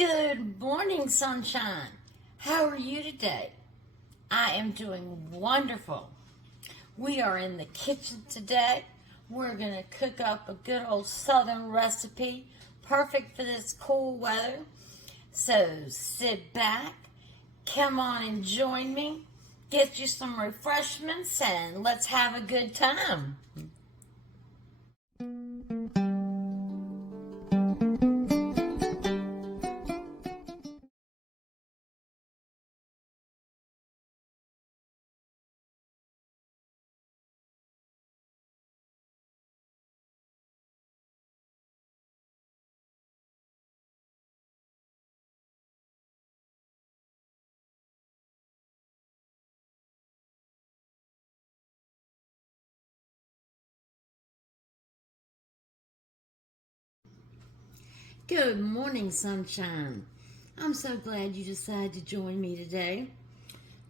Good morning, sunshine. How are you today? I am doing wonderful. We are in the kitchen today. We're going to cook up a good old southern recipe, perfect for this cool weather. So sit back, come on and join me, get you some refreshments, and let's have a good time. Good morning, sunshine. I'm so glad you decided to join me today.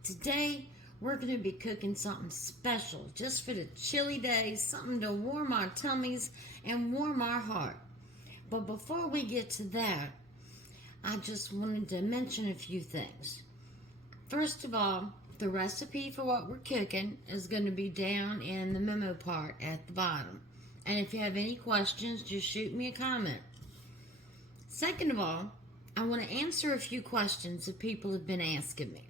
Today, we're going to be cooking something special just for the chilly days, something to warm our tummies and warm our heart. But before we get to that, I just wanted to mention a few things. First of all, the recipe for what we're cooking is going to be down in the memo part at the bottom. And if you have any questions, just shoot me a comment. Second of all, I want to answer a few questions that people have been asking me.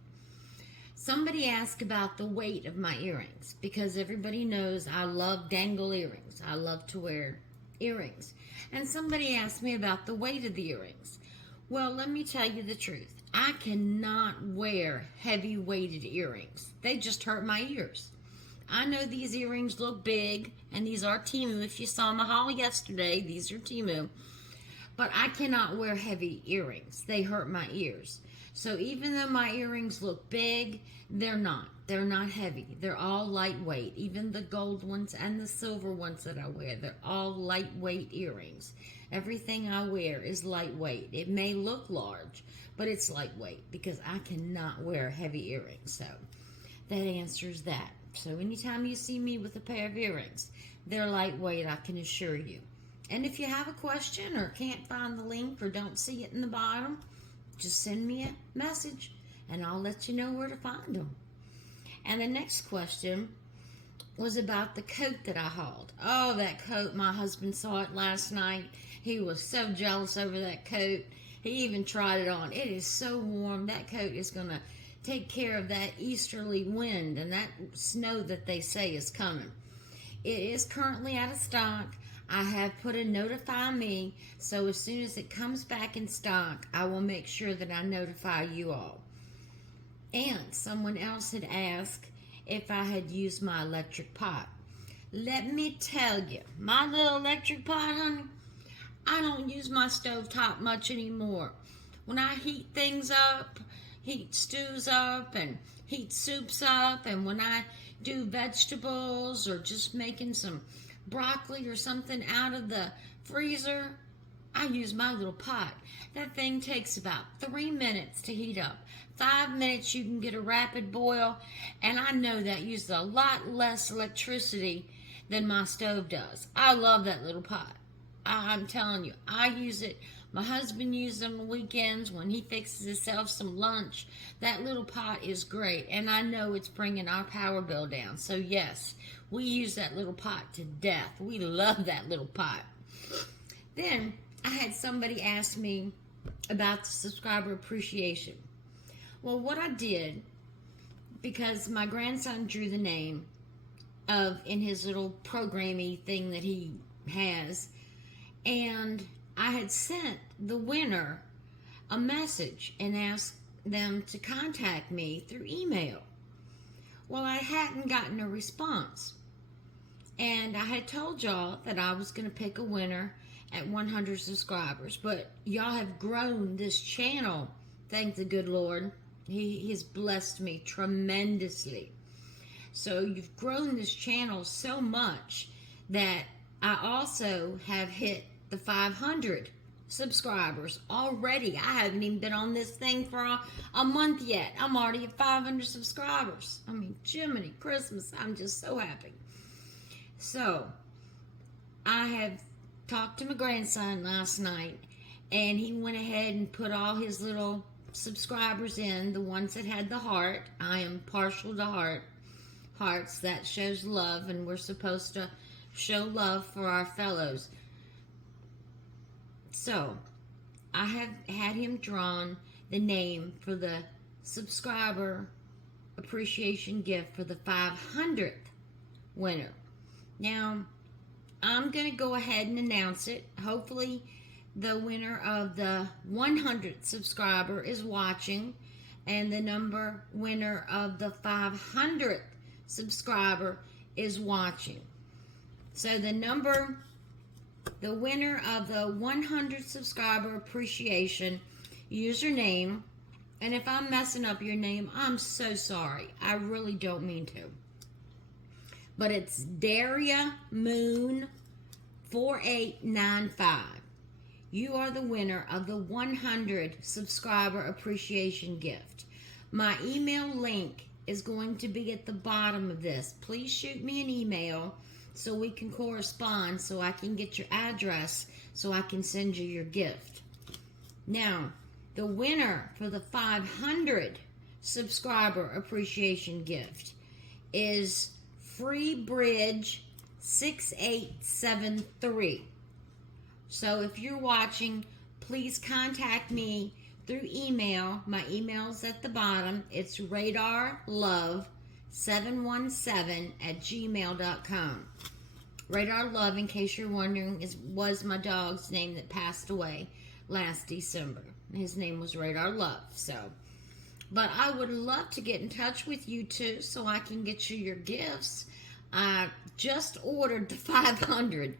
Somebody asked about the weight of my earrings because everybody knows I love dangle earrings. I love to wear earrings. And somebody asked me about the weight of the earrings. Well, let me tell you the truth. I cannot wear heavy weighted earrings. They just hurt my ears. I know these earrings look big, and these are Temu. If you saw my haul yesterday, these are Temu. But I cannot wear heavy earrings. They hurt my ears. So even though my earrings look big, they're not. They're not heavy. They're all lightweight. Even the gold ones and the silver ones that I wear, they're all lightweight earrings. Everything I wear is lightweight. It may look large, but it's lightweight because I cannot wear heavy earrings. So that answers that. So anytime you see me with a pair of earrings, they're lightweight, I can assure you. And if you have a question or can't find the link or don't see it in the bottom, just send me a message and I'll let you know where to find them. And the next question was about the coat that I hauled. Oh, that coat, my husband saw it last night. He was so jealous over that coat. He even tried it on. It is so warm. That coat is going to take care of that easterly wind and that snow that they say is coming. It is currently out of stock. I have put a notify me, so as soon as it comes back in stock, I will make sure that I notify you all. And someone else had asked if I had used my electric pot. Let me tell you, my little electric pot, honey, I don't use my stovetop much anymore. When I heat things up, heat stews up and heat soups up, and when I do vegetables or just making some broccoli or something out of the freezer, I use my little pot. That thing takes about 3 minutes to heat up. 5 minutes you can get a rapid boil, and I know that uses a lot less electricity than my stove does. I love that little pot. I'm telling you, I use it. My husband uses it on the weekends when he fixes himself some lunch. That little pot is great, and I know it's bringing our power bill down. So yes, we use that little pot to death. We love that little pot. Then I had somebody ask me about the subscriber appreciation. Well, what I did, because my grandson drew the name of in his little programmy thing that he has, and I had sent the winner a message and asked them to contact me through email. Well, I hadn't gotten a response. And I had told y'all that I was going to pick a winner at 100 subscribers. But y'all have grown this channel, thank the good Lord. He has blessed me tremendously. So you've grown this channel so much that I also have hit the 500 subscribers already. I haven't even been on this thing for a month yet. I'm already at 500 subscribers. I mean, Jiminy Christmas, I'm just so happy. So, I have talked to my grandson last night, And he went ahead and put all his little subscribers in, the ones that had the heart. I am partial to hearts. That shows love, and we're supposed to show love for our fellows. So, I have had him drawn the name for the subscriber appreciation gift for the 500th winner. Now, I'm going to go ahead and announce it. Hopefully, the winner of the 100th subscriber is watching, and the winner of the 500th subscriber is watching. So the winner of the 100th subscriber appreciation username, and if I'm messing up your name, I'm so sorry. I really don't mean to. But it's Daria Moon 4895. You are the winner of the 100 subscriber appreciation gift. My email link is going to be at the bottom of this. Please shoot me an email so we can correspond, so I can get your address, so I can send you your gift. Now, the winner for the 500 subscriber appreciation gift is Freebridge 6873. So if you're watching, please contact me through email. My email's at the bottom. It's radarlove717@gmail.com. Radar Love, in case you're wondering, was my dog's name that passed away last December. His name was Radar Love. But I would love to get in touch with you too, so I can get you your gifts. I just ordered the 500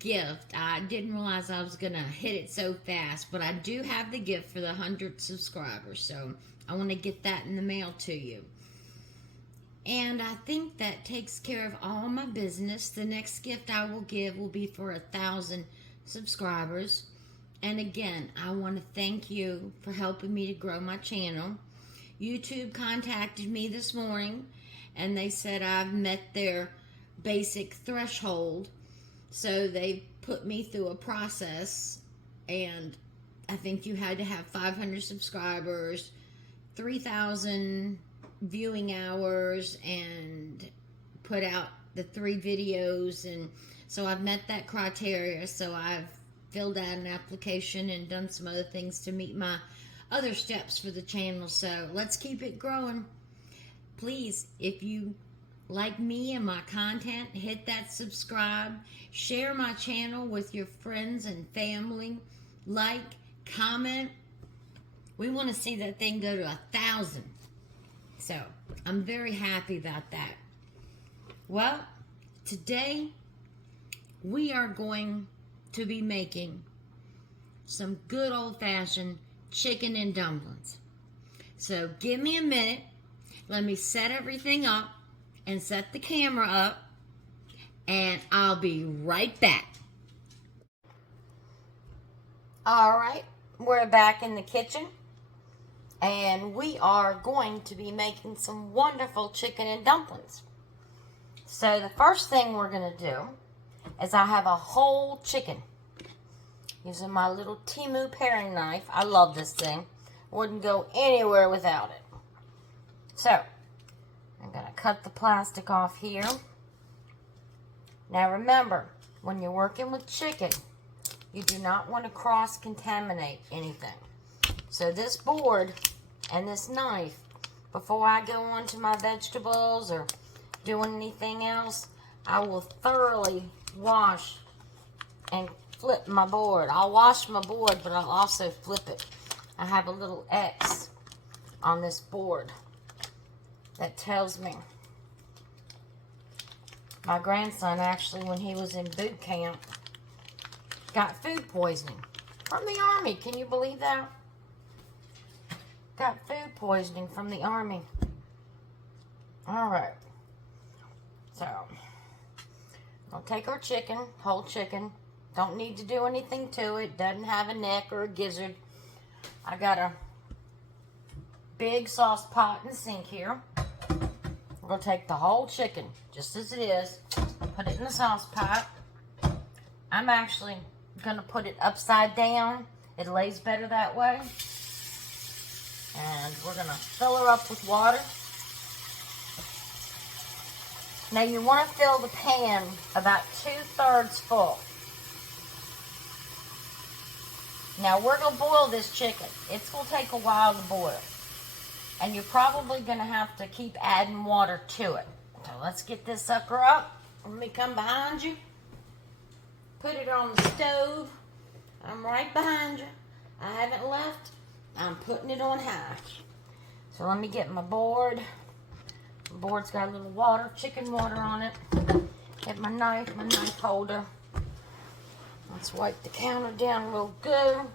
gift. I didn't realize I was gonna hit it so fast, but I do have the gift for the 100 subscribers, so I want to get that in the mail to you. And I think that takes care of all my business. The next gift I will give will be for 1,000 subscribers. And again, I want to thank you for helping me to grow my channel. YouTube contacted me this morning, and they said I've met their basic threshold. So they put me through a process, and I think you had to have 500 subscribers, 3,000 viewing hours, and put out the 3 videos. And so I've met that criteria. So I've filled out an application and done some other things to meet my other steps for the channel. So let's keep it growing. Please, if you like me and my content, hit that subscribe. Share my channel with your friends and family. Like, comment. We want to see that thing go to 1,000. So, I'm very happy about that. Well, today we are going to be making some good old-fashioned chicken and dumplings. So, give me a minute. Let me set everything up and set the camera up, and I'll be right back. Alright, we're back in the kitchen, and we are going to be making some wonderful chicken and dumplings. So the first thing we're going to do is I have a whole chicken using my little Temu paring knife. I love this thing. Wouldn't go anywhere without it. So, I'm going to cut the plastic off here. Now remember, when you're working with chicken, you do not want to cross-contaminate anything. So this board and this knife, before I go on to my vegetables or doing anything else, I will thoroughly wash and flip my board. I'll wash my board, but I'll also flip it. I have a little X on this board that tells me. My grandson, actually, when he was in boot camp, got food poisoning from the Army. Can you believe that? Got food poisoning from the Army. Alright. So, we'll take our chicken, whole chicken. Don't need to do anything to it. Doesn't have a neck or a gizzard. I got a big sauce pot and sink here. We're going to take the whole chicken, just as it is, put it in the sauce pot. I'm actually going to put it upside down It lays better that way. And we're going to fill her up with water. Now you want to fill the pan about 2/3 full. Now we're going to boil this chicken. It's going to take a while to boil. And you're probably going to have to keep adding water to it. So let's get this sucker up. Let me come behind you. Put it on the stove. I'm right behind you. I haven't left. I'm putting it on high. So let me get my board. The board's got a little water, chicken water on it. Get my knife holder. Let's wipe the counter down real good.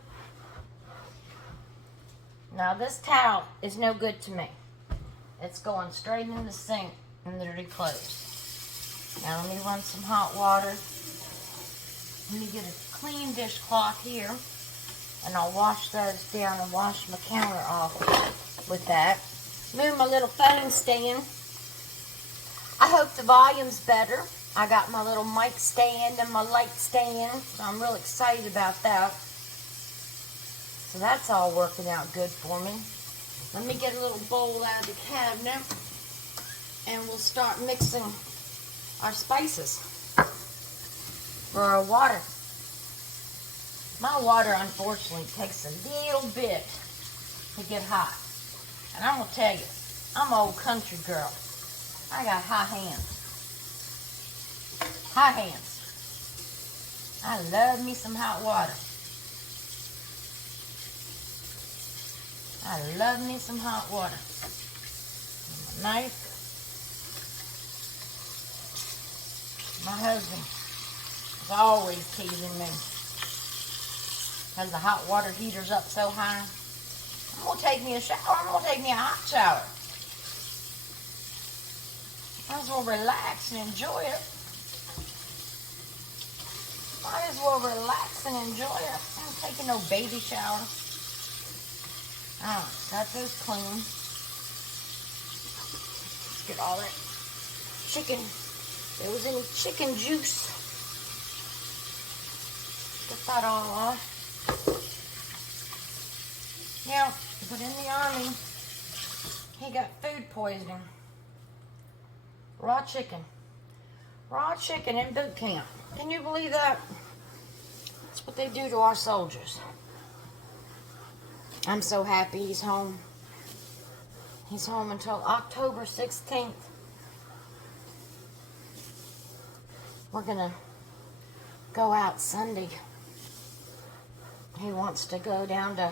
Now this towel is no good to me. It's going straight in the sink and dirty clothes. Now let me run some hot water. Let me get a clean dishcloth here. And I'll wash those down and wash my counter off with that. Move my little phone stand. I hope the volume's better. I got my little mic stand and my light stand. So I'm real excited about that. So that's all working out good for me. Let me get a little bowl out of the cabinet. And we'll start mixing our spices for our water. My water, unfortunately, takes a little bit to get hot. And I'm going to tell you, I'm an old country girl. I got hot hands. Hot hands. I love me some hot water. I love me some hot water. And my knife. My husband is always teasing me because the hot water heater's up so high. I'm going to take me a shower. I'm going to take me a hot shower. Might as well relax and enjoy it. Might as well relax and enjoy it. I'm not taking no baby shower. Got those clean. Let's get all that chicken. If there was any chicken juice. Get that all off. Now, but in the Army, he got food poisoning. Raw chicken. Raw chicken in boot camp. Can you believe that? That's what they do to our soldiers. I'm so happy he's home. He's home until October 16th. We're going to go out Sunday. He wants to go down to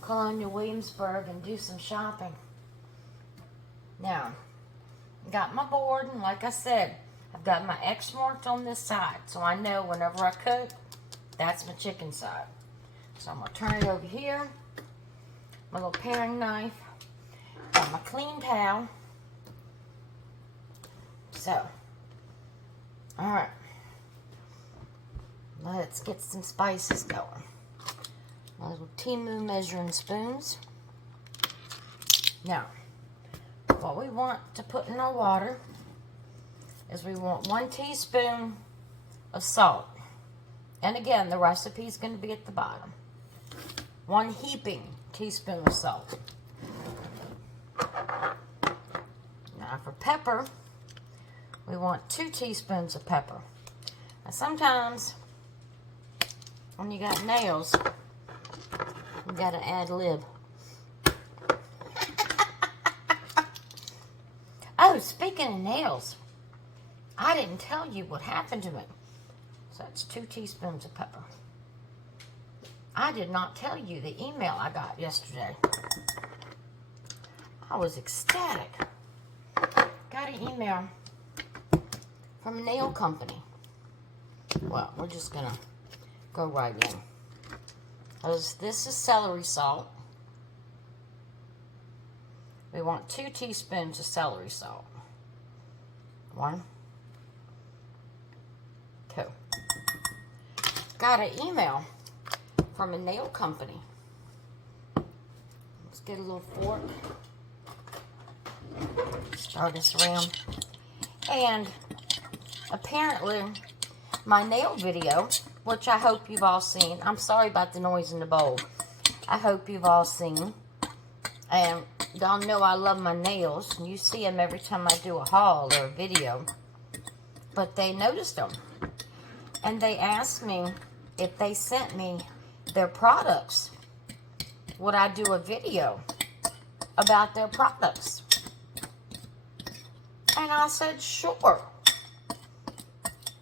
Colonial Williamsburg and do some shopping. Now, got my board, and like I said, I've got my X marked on this side, so I know whenever I cook, that's my chicken side. So I'm going to turn it over here. My little paring knife. Got my clean towel. So, alright. Let's get some spices going. My little Timu measuring spoons. Now, what we want to put in our water is we want 1 teaspoon of salt. And again, the recipe is going to be at the bottom. 1 heaping teaspoon of salt. Now for pepper, we want 2 teaspoons of pepper. Now sometimes when you got nails, you got to ad lib. Oh, speaking of nails, I didn't tell you what happened to me. So that's 2 teaspoons of pepper. I did not tell you the email I got yesterday. I was ecstatic. Got an email from a nail company. Well, we're just going to go right in. This is celery salt. We want 2 teaspoons of celery salt. 1, 2. Got an email from a nail company. Let's get a little fork. Start this around. And apparently my nail video which I hope you've all seen. I'm sorry about the noise in the bowl. I hope you've all seen. And y'all know I love my nails. And you see them every time I do a haul or a video. But they noticed them. And they asked me if they sent me their products, would I do a video about their products? And I said, sure.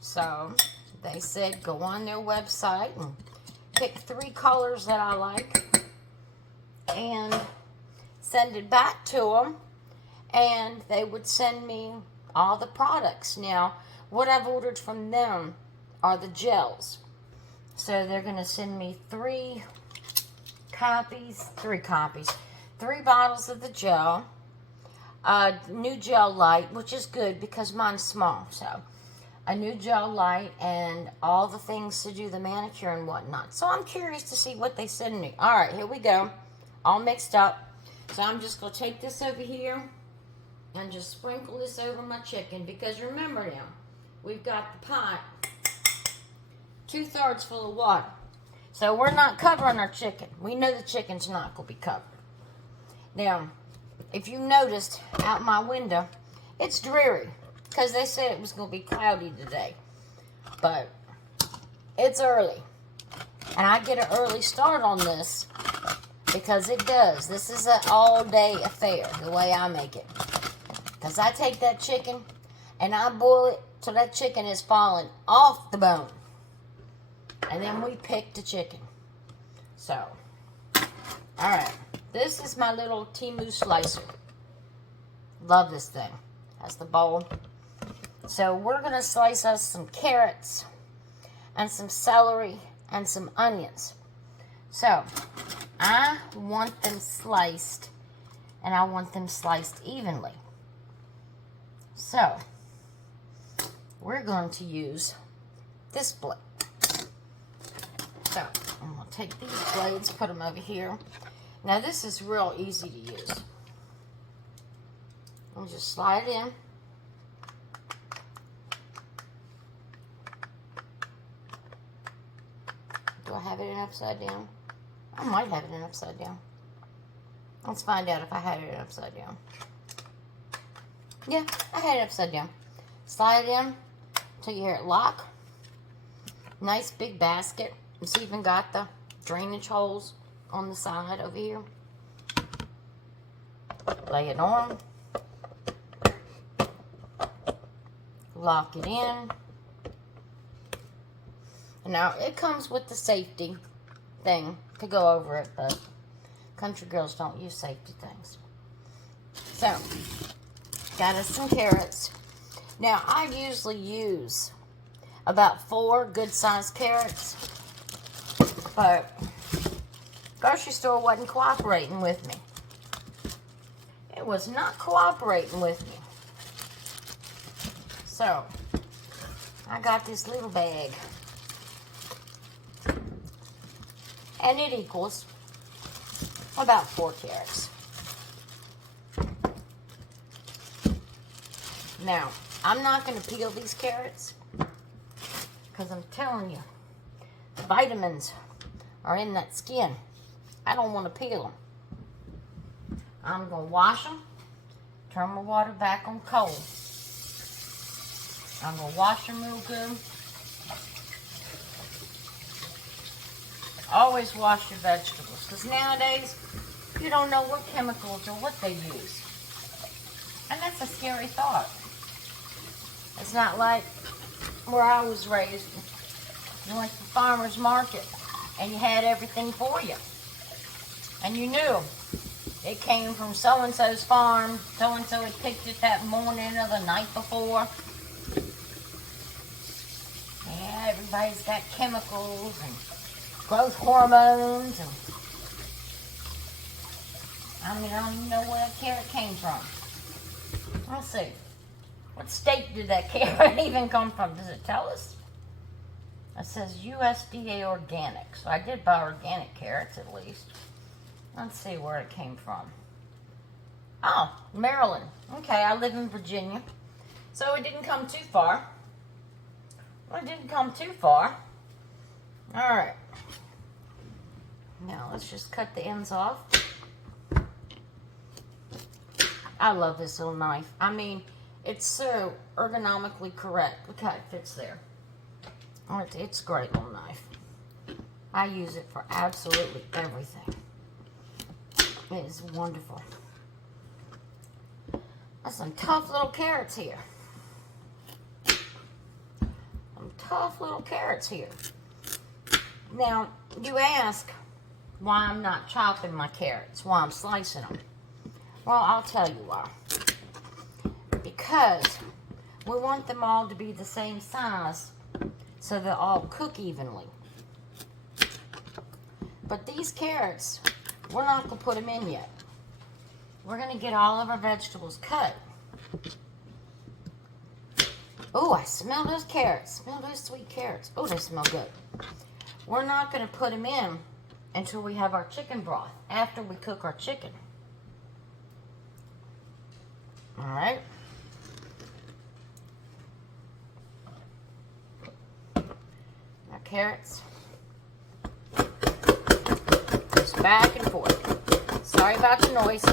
So they said go on their website and pick 3 colors that I like and send it back to them, and they would send me all the products. Now, what I've ordered from them are the gels. So they're going to send me 3 bottles of the gel. New gel light, which is good because mine's small. So a new gel light and all the things to do the manicure and whatnot. So I'm curious to see what they send me. All right, here we go. All mixed up. So I'm just going to take this over here and just sprinkle this over my chicken. Because remember now, we've got the pot 2/3 full of water. So we're not covering our chicken. We know the chicken's not going to be covered. Now, if you noticed out my window, it's dreary. Because they said it was going to be cloudy today. But it's early. And I get an early start on this. Because it does. This is an all-day affair, the way I make it. Because I take that chicken and I boil it till that chicken is falling off the bone. And then we pick the chicken. So, alright. This is my little Timu slicer. Love this thing. Has the bowl. So, we're going to slice us some carrots and some celery and some onions. So, I want them sliced, and I want them sliced evenly. So, we're going to use this blade. So, I'm going to take these blades, put them over here. Now, this is real easy to use. I'll just slide it in. Do I have it in upside down? I might have it in upside down. Let's find out if I had it in upside down. Yeah, I had it upside down. Slide it in until you hear it lock. Nice big basket. It's even got the drainage holes on the side over here. Lay it on. Lock it in. Now, it comes with the safety thing to go over it, but country girls don't use safety things. So, got us some carrots. Now, I usually use about 4 good-sized carrots, but grocery store wasn't cooperating with me. It was not cooperating with me. So, I got this little bag. And it equals about 4 carrots. Now, I'm not going to peel these carrots because I'm telling you, the vitamins are in that skin. I don't want to peel them. I'm going to wash them, turn my water back on cold. I'm going to wash them real good. Always wash your vegetables, because nowadays you don't know what chemicals or what they use. And that's a scary thought. It's not like where I was raised. You went to the farmer's market and you had everything for you. And you knew it came from so-and-so's farm. So-and-so had picked it that morning or the night before. Yeah, everybody's got chemicals and growth hormones, and I mean, I don't even know where that carrot came from. Let's see. What state did that carrot even come from? Does it tell us? It says USDA organic. So I did buy organic carrots at least. Let's see where it came from. Oh, Maryland. Okay, I live in Virginia. So it didn't come too far. Well, it didn't come too far. Alright. Now let's just cut the ends off. I love this little knife. I mean, it's so ergonomically correct. Look how it fits there. It's a great little knife. I use it for absolutely everything. It is wonderful. That's some tough little carrots here. Some tough little carrots here. Now, you ask why I'm not chopping my carrots, why I'm slicing them. Well, I'll tell you why. Because we want them all to be the same size so they'll all cook evenly. But these carrots, we're not going to put them in yet. We're going to get all of our vegetables cut. Oh, I smell those carrots. Smell those sweet carrots. Oh, they smell good. We're not going to put them in until we have our chicken broth, after we cook our chicken. Alright. Our carrots. Just back and forth. Sorry about the noise.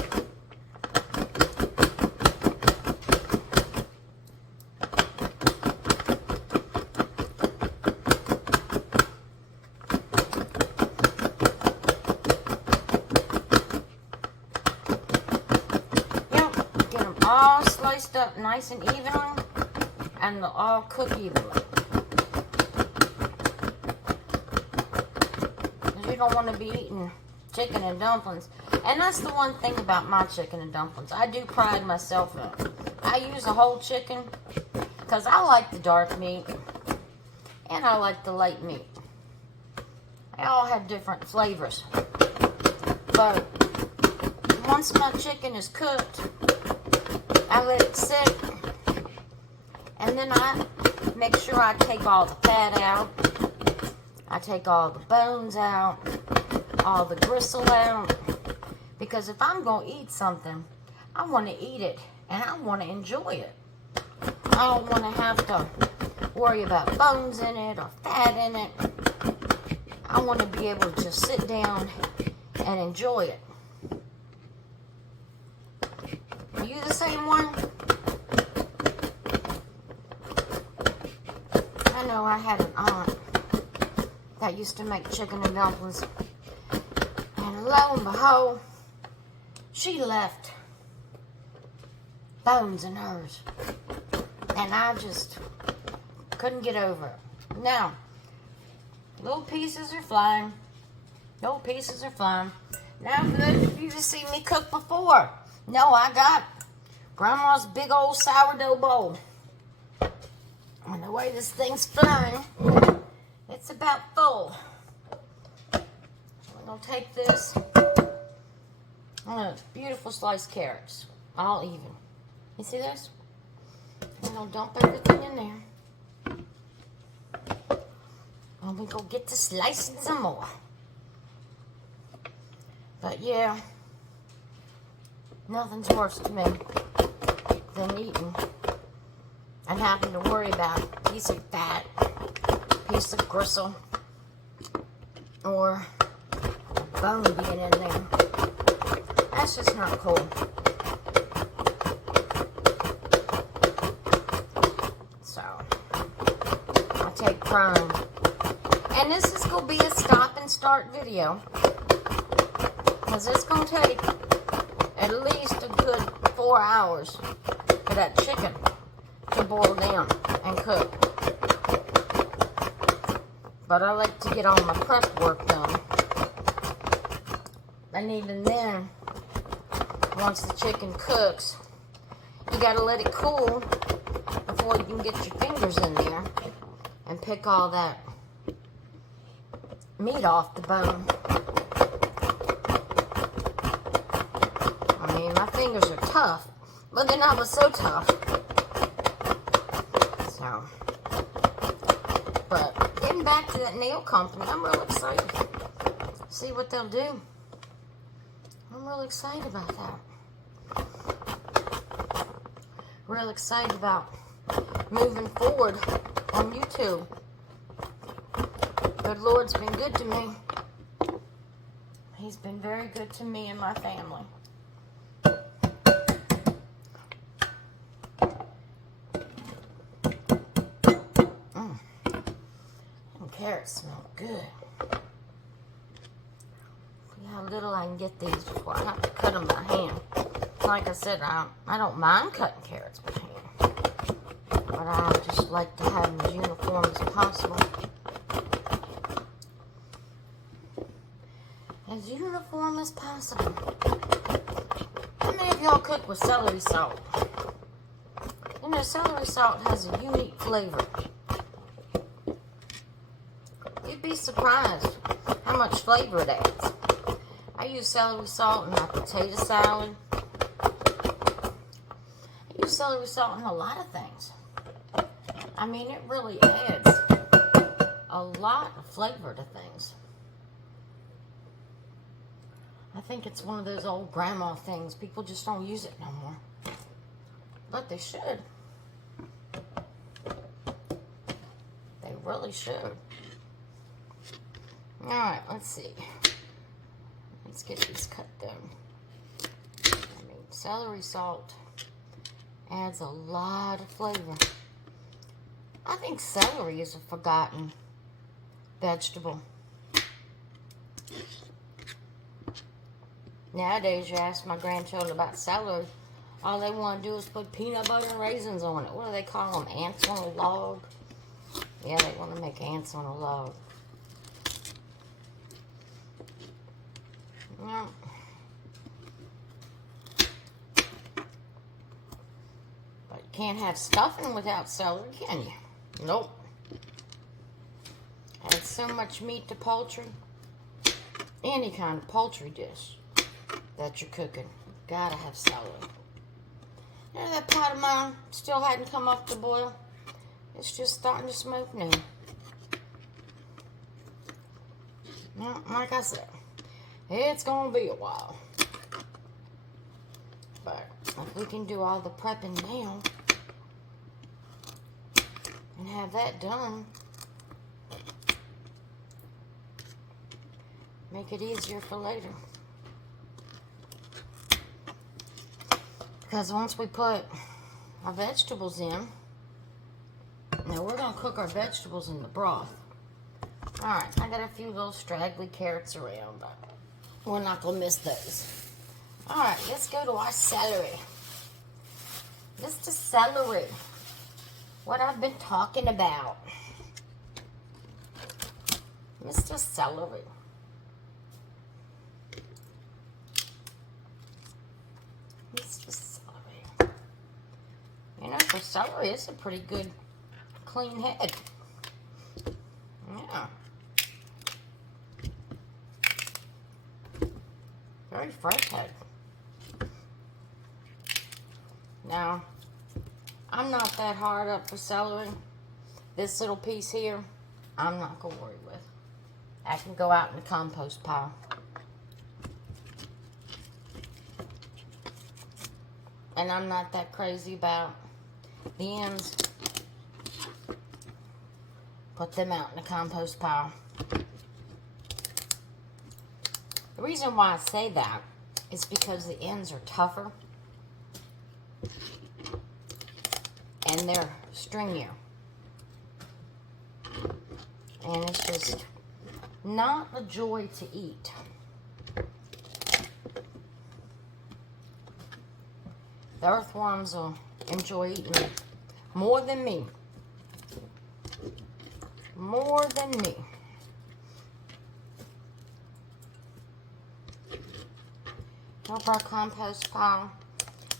All sliced up nice and evenly, and they'll all cook evenly. You don't want to be eating chicken and dumplings. And that's the one thing about my chicken and dumplings. I do pride myself in it. I use a whole chicken because I like the dark meat and I like the light meat. They all have different flavors. But once my chicken is cooked, I let it sit, and then I make sure I take all the fat out. I take all the bones out, all the gristle out, because if I'm going to eat something, I want to eat it, and I want to enjoy it. I don't want to have to worry about bones in it or fat in it. I want to be able to just sit down and enjoy it. Are you the same one? I know I had an aunt that used to make chicken and dumplings. And lo and behold, she left bones in hers. And I just couldn't get over it. Now, little pieces are flying. Little pieces are flying. Now, good for you to see me cook before. No, I got Grandma's big old sourdough bowl. And the way this thing's flying, it's about full. We're going to take this. Beautiful sliced carrots. All even. You see this? I'm going to dump everything in there. And we're going to get to slicing some more. But yeah, nothing's worse to me than eating and having to worry about a piece of fat, a piece of gristle, or a bone being in there. That's just not cool. So, I take pride. And this is going to be a stop and start video, because it's going to take at least a good 4 hours for that chicken to boil down and cook. But I like to get all my prep work done. And even then, once the chicken cooks, you gotta let it cool before you can get your fingers in there and pick all that meat off the bone. I mean, my fingers are tough, but they're not so tough. So, but getting back to that nail company, I'm real excited. See what they'll do. I'm real excited about that. Real excited about moving forward on YouTube. Good Lord's been good to me. He's been very good to me and my family. And carrots smell good. See how little I can get these before I have to cut them by hand. Like I said, I don't mind cutting carrots by hand. But I just like to have them as uniform as possible. As uniform as possible. How many of y'all cook with celery salt? You know, celery salt has a unique flavor. You'd be surprised how much flavor it adds. I use celery salt in my potato salad. I use celery salt in a lot of things. I mean, it really adds a lot of flavor to things. I think it's one of those old grandma things. People just don't use it no more. But they should. They really should. Alright, let's see. Let's get these cut down. I mean, celery salt adds a lot of flavor. I think celery is a forgotten vegetable. Nowadays, you ask my grandchildren about celery, all they want to do is put peanut butter and raisins on it. What do they call them? Ants on a log? Yeah, they want to make ants on a log. Yeah. But you can't have stuffing without celery, can you? Nope. Add so much meat to poultry. Any kind of poultry dish that you're cooking, gotta have celery. You know, that pot of mine still hadn't come up to boil. It's just starting to smoke now. Now, like I said, it's gonna be a while. But if we can do all the prepping now and have that done, make it easier for later. Because once we put our vegetables in, now we're going to cook our vegetables in the broth. Alright, I got a few little straggly carrots around, but we're not going to miss those. Alright, let's go to our celery. Mr. Celery. What I've been talking about. Mr. Celery. Mr. Celery. You know, for celery, it's a pretty good, clean head. Yeah. Very fresh head. Now, I'm not that hard up for celery. This little piece here, I'm not going to worry with. I can go out in the compost pile. And I'm not that crazy about the ends. Put them out in the compost pile. The reason why I say that is because the ends are tougher and they're stringier. And it's just not a joy to eat. The earthworms will enjoy eating it more than me. More than me. Help our compost pile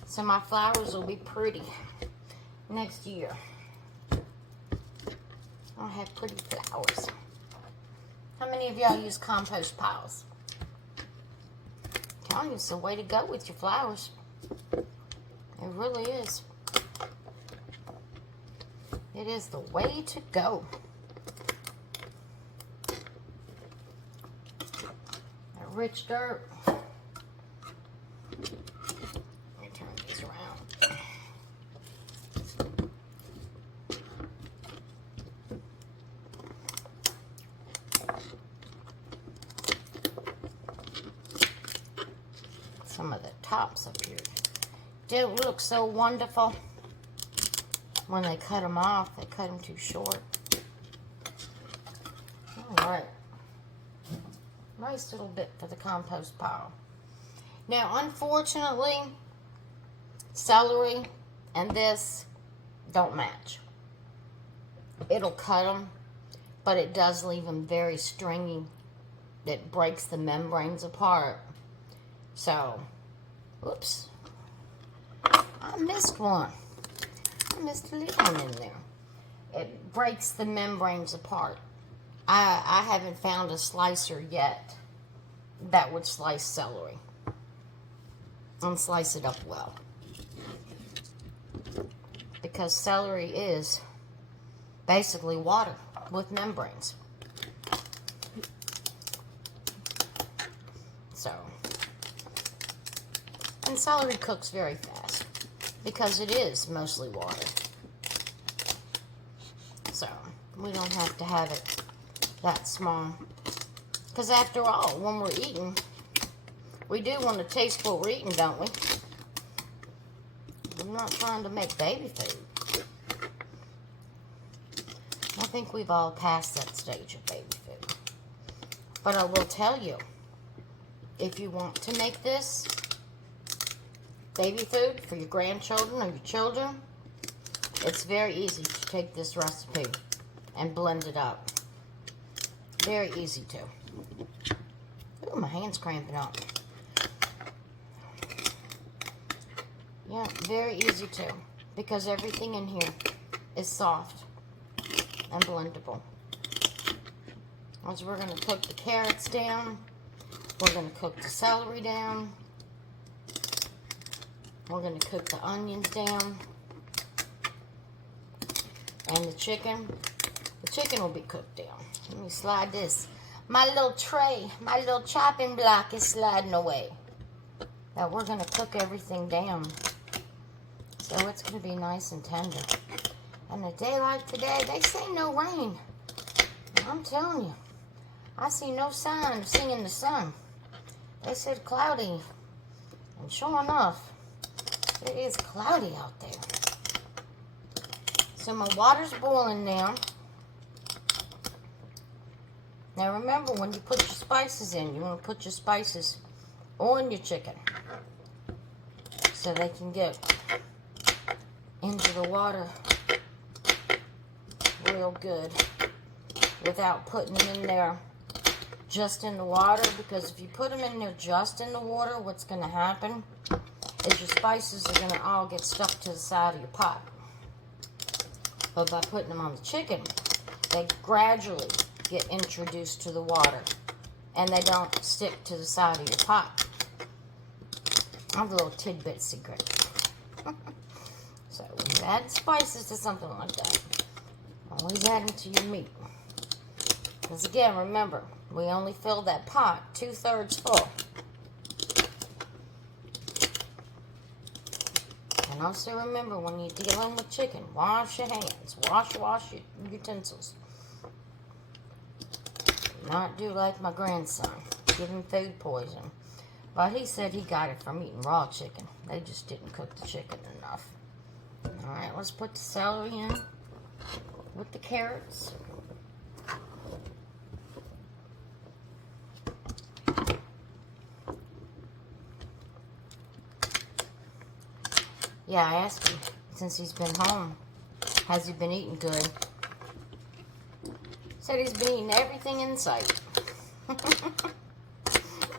so my flowers will be pretty next year. I'll have pretty flowers. How many of y'all use compost piles? I'm telling you, it's the way to go with your flowers. It really is. It is the way to go. That rich dirt. Let me turn these around. some of the tops up here don't look so wonderful. When they cut them off, they cut them too short. Alright. Nice little bit for the compost pile. Now, unfortunately, celery and this don't match. It'll cut them, but it does leave them very stringy. It breaks the membranes apart. So, oops. I missed one. I missed a little one in there. It breaks the membranes apart. I haven't found a slicer yet that would slice celery and slice it up well. Because celery is basically water with membranes. So, and celery cooks very fast because it is mostly water. So, we don't have to have it that small. Because after all, when we're eating, we do want to taste what we're eating, don't we? I'm not trying to make baby food. I think we've all passed that stage of baby food. But I will tell you, if you want to make this baby food for your grandchildren or your children, it's very easy to take this recipe and blend it up. Very easy to. Ooh, my hand's cramping up. Yeah, very easy to. Because everything in here is soft and blendable. As we're going to cook the carrots down. We're going to cook the celery down. We're going to cook the onions down. And the chicken. The chicken will be cooked down. Let me slide this. My little tray, my little chopping block is sliding away. Now we're going to cook everything down. So it's going to be nice and tender. And a day like today, they say no rain. I'm telling you, I see no sign of seeing the sun. They said cloudy. And sure enough, it is cloudy out there. So my water's boiling now. Now remember, when you put your spices in, you want to put your spices on your chicken so they can get into the water real good without putting them in there just in the water, because if you put them in there just in the water, what's going to happen is your spices are going to all get stuck to the side of your pot. But by putting them on the chicken, they gradually get introduced to the water and they don't stick to the side of your pot. I have a little tidbit secret. So when you add spices to something like that, always add them to your meat. Because again, remember, we only fill that pot 2/3 full. And also remember, when you're dealing with chicken, wash your hands, wash your utensils. Not do like my grandson, give him food poisoning. But he said he got it from eating raw chicken. They just didn't cook the chicken enough. Alright, let's put the celery in with the carrots. Yeah, I asked him, since he's been home, has he been eating good? Said he's been eating everything in sight.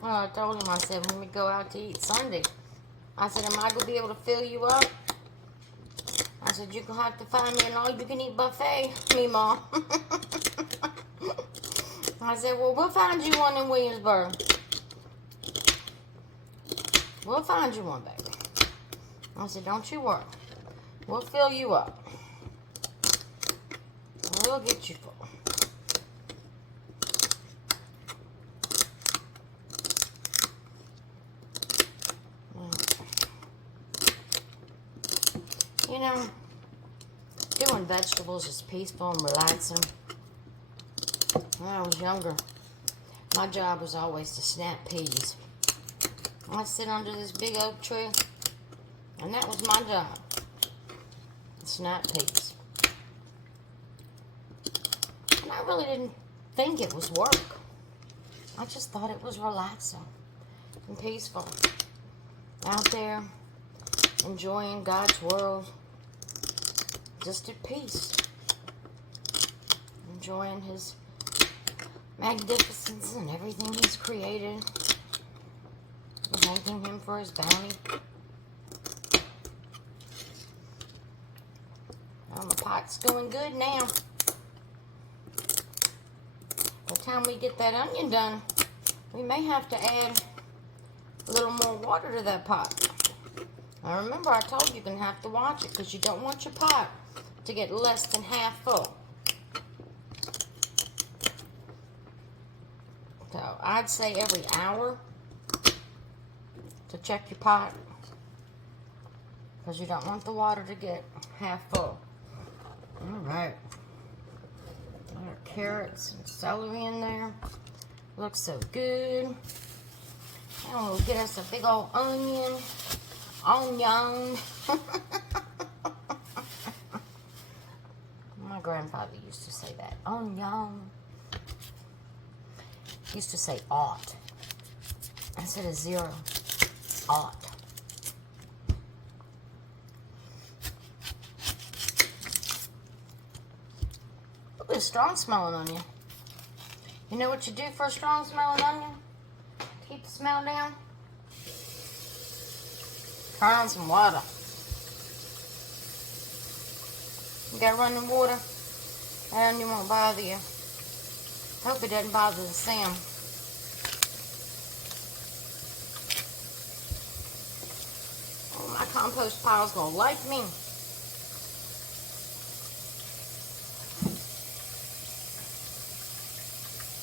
Well, I told him, I said, when we go out to eat Sunday, I said, am I going to be able to fill you up? I said, you're going to have to find me an all-you-can-eat buffet, Meemaw. I said, well, we'll find you one in Williamsburg. We'll find you one, baby. I said, don't you worry. We'll fill you up. We'll get you full. You know, doing vegetables is peaceful and relaxing. When I was younger, my job was always to snap peas. I sit under this big oak tree, and that was my job. Snap peas. And I really didn't think it was work. I just thought it was relaxing and peaceful. Out there, enjoying God's world, just at peace. Enjoying His magnificence and everything He's created. Thanking Him for His bounty. Well, the pot's going good now. By the time we get that onion done, we may have to add a little more water to that pot. Now remember, I told you you're going to have to watch it because you don't want your pot to get less than half full. So I'd say every hour to check your pot because you don't want the water to get half full. Alright. Our carrots and celery in there. Looks so good. And we'll get us a big old onion. Onion. My grandfather used to say that. Onion. He used to say ought instead of zero. Ought. Ooh, a strong smelling onion. You know what you do for a strong smelling onion? Keep the smell down. Turn on some water. You got running water. That onion won't bother you. Hope it doesn't bother the Sam. Oh, my compost pile's gonna like me.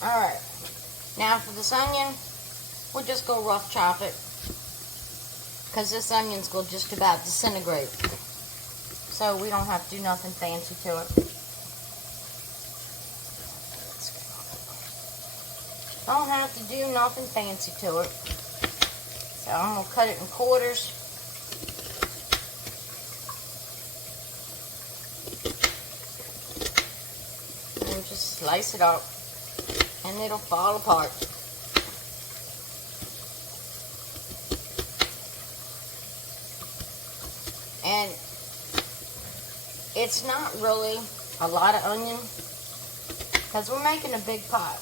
Alright. Now for this onion, we'll just go rough chop it. Because this onion's going to just about disintegrate. So we don't have to do nothing fancy to it. Don't have to do nothing fancy to it. So I'm going to cut it in quarters. And just slice it up. And it'll fall apart. And it's not really a lot of onion because we're making a big pot.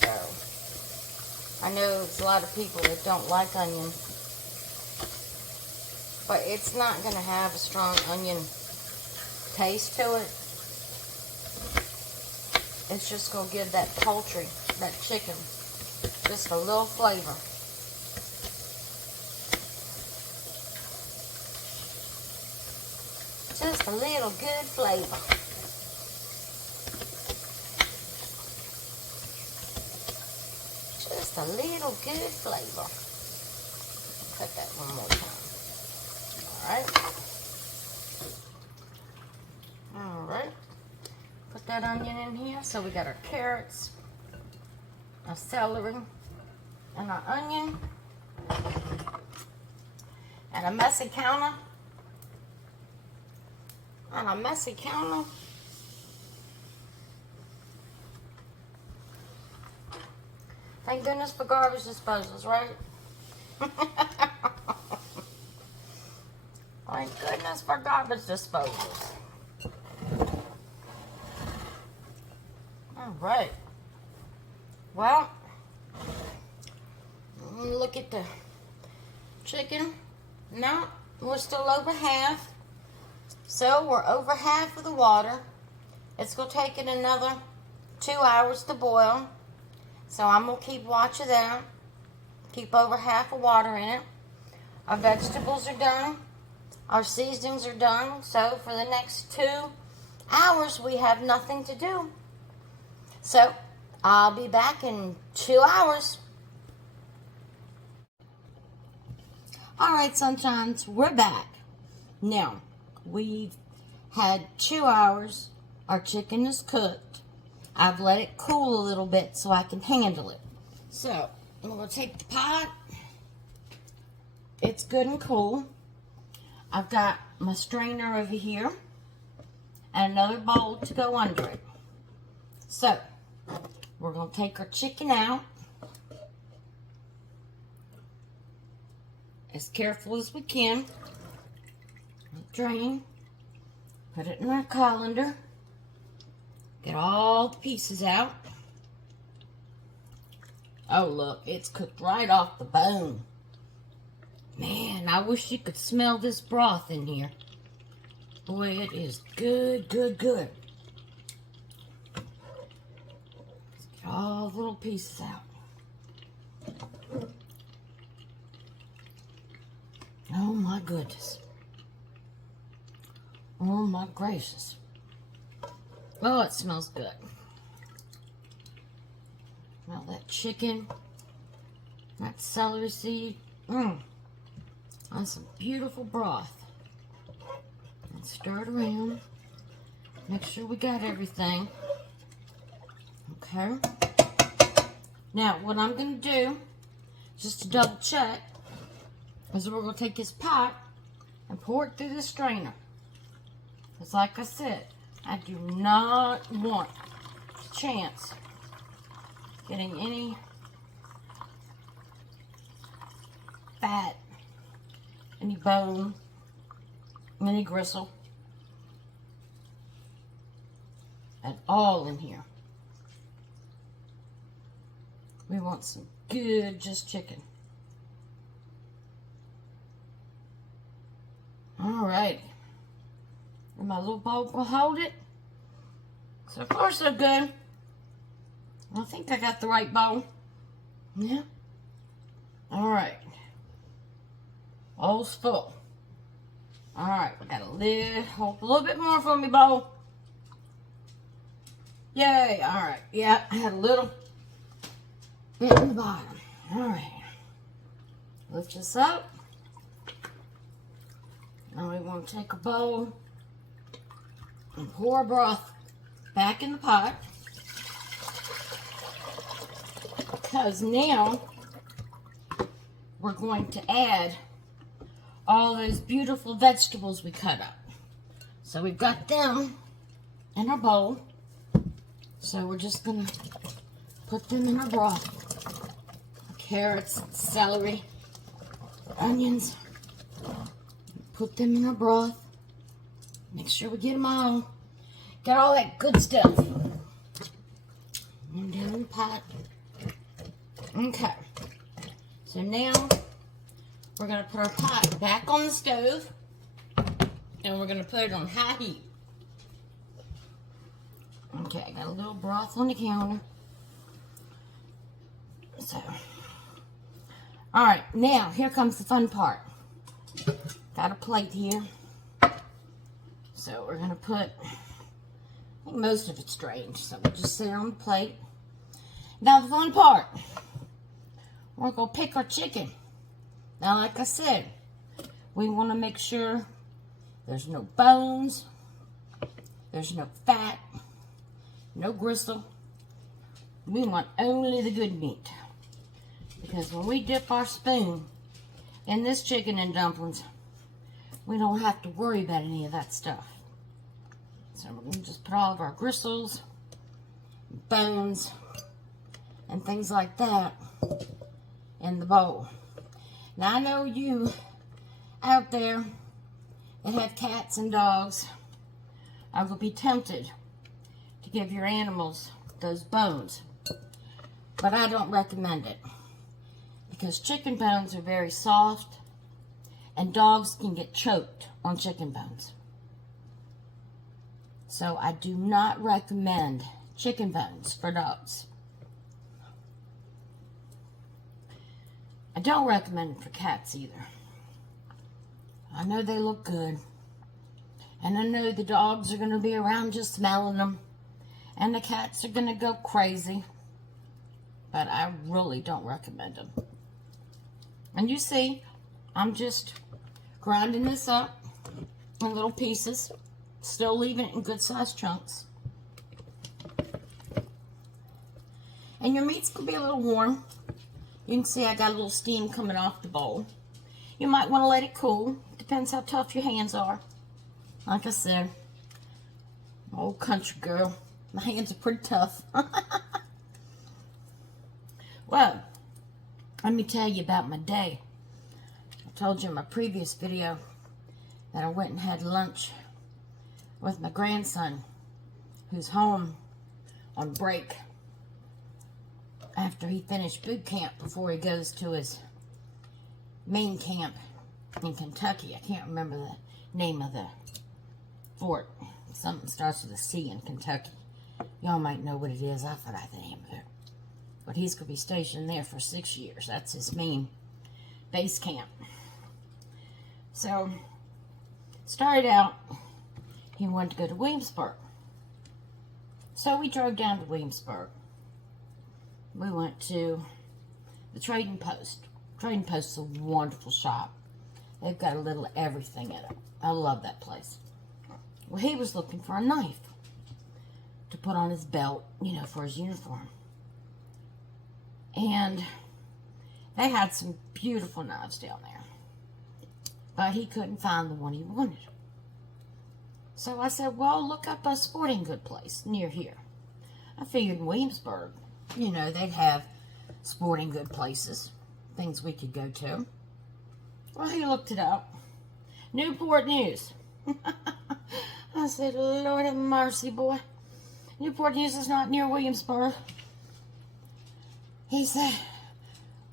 So I know there's a lot of people that don't like onion, but it's not going to have a strong onion taste to it. It's just going to give that poultry, that chicken, just a little flavor. Just a little good flavor. Just a little good flavor. Cut that one more time. Alright. Alright. Put that onion in here. So we got our carrots, our celery, and our onion, and a messy counter. On a messy counter. Thank goodness for garbage disposals, right? Thank goodness for garbage disposals. Alright. Well, look at the chicken. No, we're still over half. So we're over half of the water. It's going to take it another 2 hours to boil. So I'm going to keep watch of that. Keep over half of water in it. Our vegetables are done. Our seasonings are done. So for the next 2 hours we have nothing to do. So I'll be back in 2 hours. Alright, sunshines, we're back. Now, we've had 2 hours. Our chicken is cooked. I've let it cool a little bit so I can handle it. So, I'm going to take the pot. It's good and cool. I've got my strainer over here and another bowl to go under it. So, we're going to take our chicken out as careful as we can. Drain. Put it in our colander. Get all the pieces out. Oh, look, it's cooked right off the bone. Man, I wish you could smell this broth in here. Boy, it is good, good, good. Let's get all the little pieces out. Oh, my goodness. Oh, my gracious. Oh, it smells good. Smell that chicken, that celery seed. On some beautiful broth. And stir it around. Make sure we got everything. Okay. Now, what I'm going to do, just to double check, is we're going to take this pot and pour it through the strainer. Because like I said, I do not want a chance getting any fat, any bone, any gristle at all in here. We want some good just chicken. Alright. And my little bowl will hold it. So far so good. I think I got the right bowl. Yeah. Alright. Bowl's full. Alright, we got a lid. Hold a little bit more for me, bowl. Yay. Alright. Yeah, I had a little bit in the bottom. Alright. Lift this up. Now we want to take a bowl and pour broth back in the pot. Because now we're going to add all those beautiful vegetables we cut up. So we've got them in our bowl. So we're just going to put them in our broth. Carrots, celery, onions. Put them in our broth. Make sure we get them all. Get all that good stuff. And down in the pot. Okay. So now we're going to put our pot back on the stove. And we're going to put it on high heat. Okay, I got a little broth on the counter. So. Alright, now here comes the fun part. Got a plate here. So we're going to put, I think most of it's drained, so we'll just sit it on the plate. Now the fun part, we're going to pick our chicken. Now like I said, we want to make sure there's no bones, there's no fat, no gristle. We want only the good meat. Because when we dip our spoon in this chicken and dumplings, we don't have to worry about any of that stuff. So we're going to just put all of our gristles, bones, and things like that in the bowl. Now I know you out there that have cats and dogs are going to be tempted to give your animals those bones. But I don't recommend it. Because chicken bones are very soft and dogs can get choked on chicken bones. So I do not recommend chicken bones for dogs. I don't recommend it for cats either. I know they look good. And I know the dogs are going to be around just smelling them. And the cats are going to go crazy. But I really don't recommend them. And you see, I'm just grinding this up in little pieces. Still leaving it in good sized chunks. And your meat's going to be a little warm. You can see I got a little steam coming off the bowl. You might want to let it cool. Depends how tough your hands are. Like I said, old country girl, my hands are pretty tough. Well, let me tell you about my day. I told you in my previous video that I went and had lunch with my grandson, who's home on break after he finished boot camp before he goes to his main camp in Kentucky. I can't remember the name of the fort. Something starts with a C in Kentucky. Y'all might know what it is. I forgot the name of it. But he's going to be stationed there for 6 years. That's his main base camp. So, started out, he wanted to go to Williamsburg. So we drove down to Williamsburg. We went to the Trading Post. Trading Post is a wonderful shop. They've got a little everything in it. I love that place. Well, he was looking for a knife to put on his belt, you know, for his uniform. And they had some beautiful knives down there. But he couldn't find the one he wanted. So I said, well, look up a sporting good place near here. I figured in Williamsburg, you know, they'd have sporting good places, things we could go to. Well, he looked it up. Newport News. I said, Lord have mercy, boy. Newport News is not near Williamsburg. He said,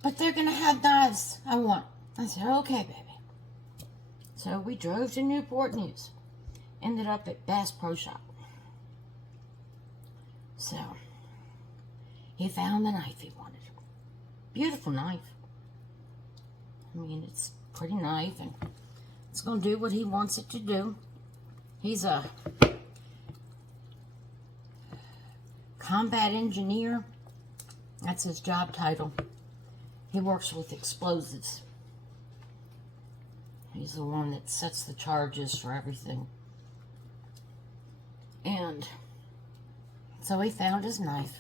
but they're going to have knives I want. I said, okay, baby. So we drove to Newport News. Ended up at Bass Pro Shop. So, he found the knife he wanted. Beautiful knife. I mean, it's a pretty knife, and it's going to do what he wants it to do. He's a combat engineer. That's his job title. He works with explosives. He's the one that sets the charges for everything. And so he found his knife.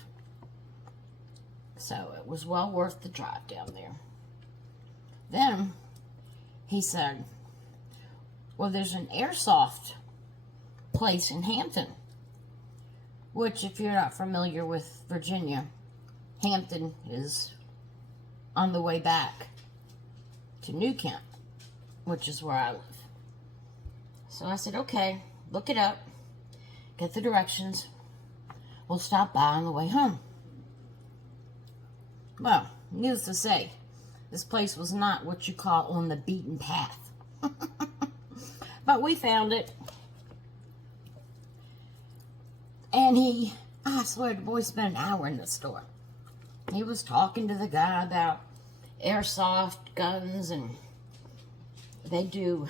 So it was well worth the drive down there. Then he said, well, there's an airsoft place in Hampton, which, if you're not familiar with Virginia, Hampton is on the way back to New Kent, which is where I live. So I said, okay, look it up, get the directions, we'll stop by on the way home. Well, needless to say, this place was not what you call on the beaten path. But we found it. And I swear the boy spent an hour in the store. He was talking to the guy about airsoft guns, and they do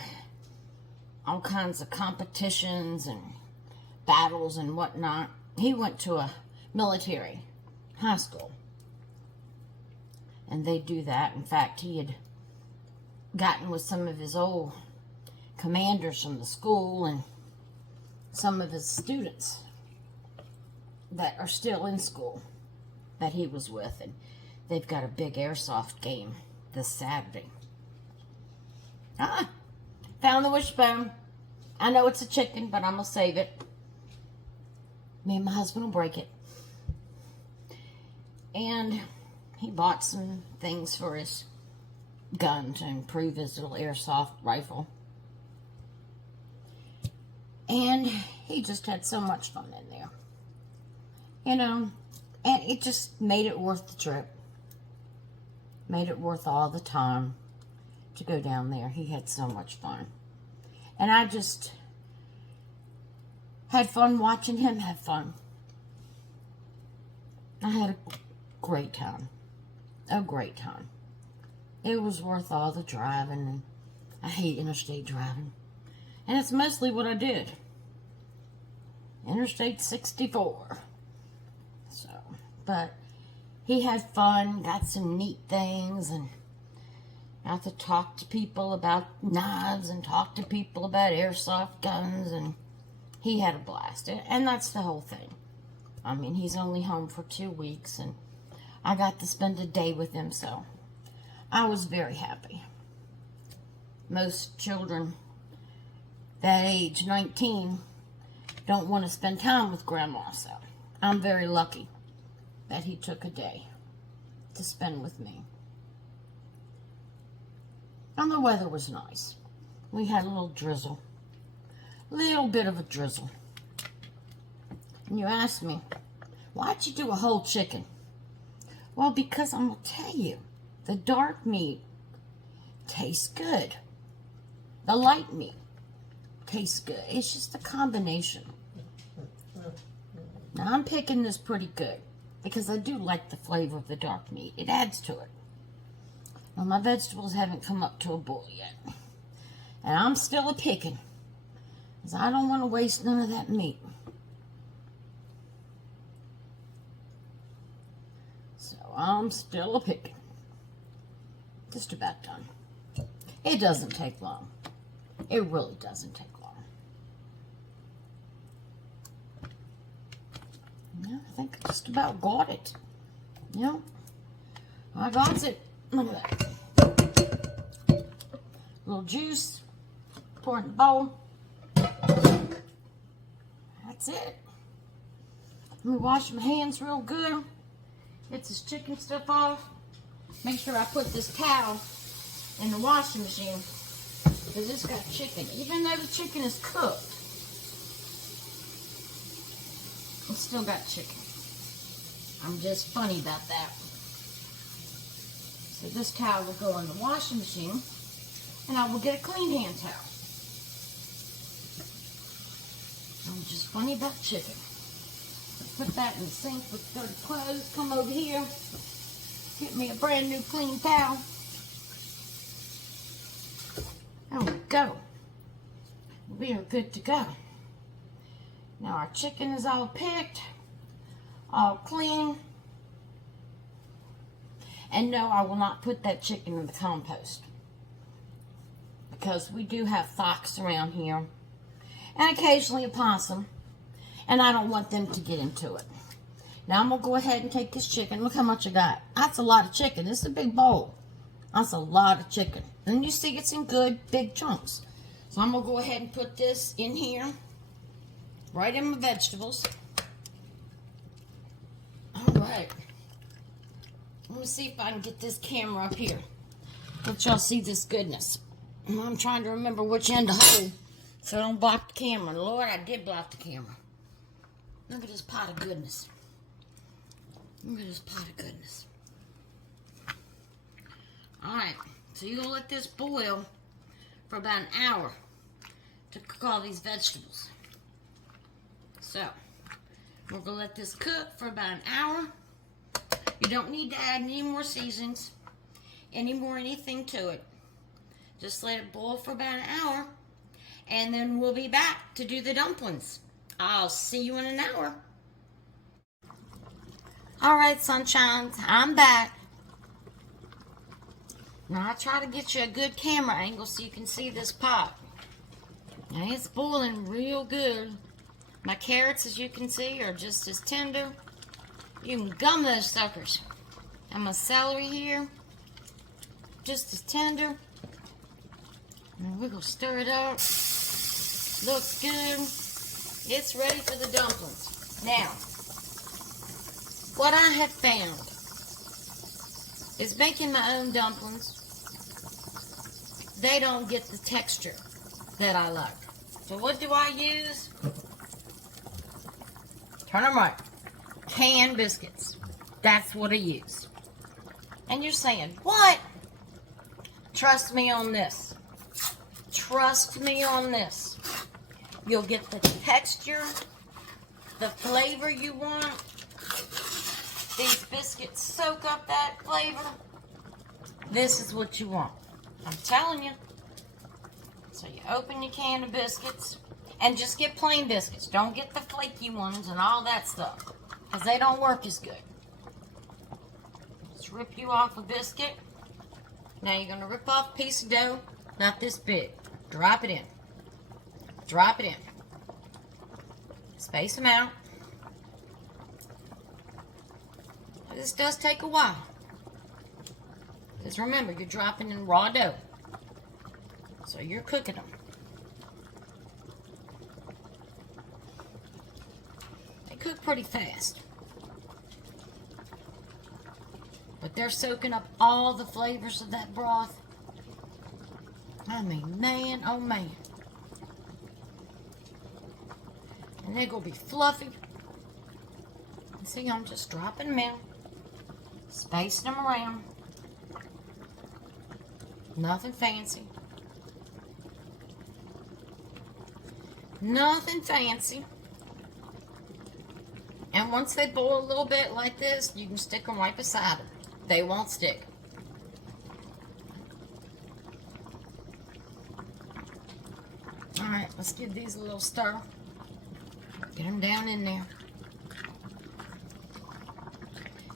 all kinds of competitions and battles and whatnot. He went to a military high school, and they do that. In fact, he had gotten with some of his old commanders from the school and some of his students that are still in school that he was with, and they've got a big airsoft game this Saturday. Found the wishbone. I know it's a chicken, but I'm gonna save it. Me and my husband will break it. And he bought some things for his gun to improve his little airsoft rifle. And he just had so much fun in there. You know, and it just made it worth the trip. Made it worth all the time to go down there. He had so much fun. And I just had fun watching him have fun. I had a great time. A great time. It was worth all the driving, and I hate interstate driving. And it's mostly what I did. Interstate 64. So, but he had fun, got some neat things, and got to talk to people about knives and talk to people about airsoft guns, and he had a blast. And that's the whole thing. I mean, he's only home for 2 weeks, and I got to spend a day with them, so I was very happy. Most children that age, 19, don't want to spend time with Grandma, so I'm very lucky that he took a day to spend with me. And the weather was nice. We had a little drizzle. Little bit of a drizzle. And you asked me, why'd you do a whole chicken? Well, because I'm going to tell you, the dark meat tastes good. The light meat tastes good. It's just a combination. Now, I'm picking this pretty good because I do like the flavor of the dark meat. It adds to it. Well, my vegetables haven't come up to a boil yet. And I'm still a picking because I don't want to waste none of that meat. So I'm still a picking. Just about done. It doesn't take long. It really doesn't take long. Yeah, I think I just about got it. Yeah, I got it. Look at that. Little juice. Pour in the bowl. That's it. Let me wash my hands real good. Get this chicken stuff off. Make sure I put this towel in the washing machine because it's got chicken. Even though the chicken is cooked, it's still got chicken. I'm just funny about that. So this towel will go in the washing machine and I will get a clean hand towel. I'm just funny about chicken. Put that in the sink with dirty clothes. Come over here. Get me a brand new clean towel. There we go. We are good to go. Now our chicken is all picked, all clean. And no, I will not put that chicken in the compost because we do have fox around here and occasionally a possum, and I don't want them to get into it. Now I'm going to go ahead and take this chicken. Look how much I got. That's a lot of chicken. This is a big bowl. That's a lot of chicken. And you see it's in good big chunks. So I'm going to go ahead and put this in here, right in my vegetables. All right. Let me see if I can get this camera up here. Let y'all see this goodness. I'm trying to remember which end to hold so I don't block the camera. Lord, I did block the camera. Look at this pot of goodness. Look at this pot of goodness. Alright, so you're going to let this boil for about an hour to cook all these vegetables. So, we're going to let this cook for about an hour. You don't need to add any more seasonings, anything to it. Just let it boil for about an hour, and then we'll be back to do the dumplings. I'll see you in an hour. Alright, sunshines, I'm back. Now I try to get you a good camera angle so you can see this pot. Now it's boiling real good. My carrots, as you can see, are just as tender. You can gum those suckers. And my celery here, just as tender. And we're going to stir it up. Looks good. It's ready for the dumplings. Now, what I have found is making my own dumplings, they don't get the texture that I like. So what do I use? Turn them right. Canned biscuits. That's what I use. And you're saying, what? Trust me on this. Trust me on this. You'll get the texture, the flavor you want. These biscuits soak up that flavor. This is what you want. I'm telling you. So you open your can of biscuits and just get plain biscuits. Don't get the flaky ones and all that stuff because they don't work as good. Just rip you off a biscuit. Now you're going to rip off a piece of dough, not this big. Drop it in. Drop it in. Space them out. This does take a while. Because remember, you're dropping in raw dough. So you're cooking them. They cook pretty fast. But they're soaking up all the flavors of that broth. I mean, man, oh man. And they're going to be fluffy. And see, I'm just dropping them in. Spacing them around. Nothing fancy. Nothing fancy. And once they boil a little bit like this, you can stick them right beside them. They won't stick. Alright, let's give these a little stir. Get them down in there.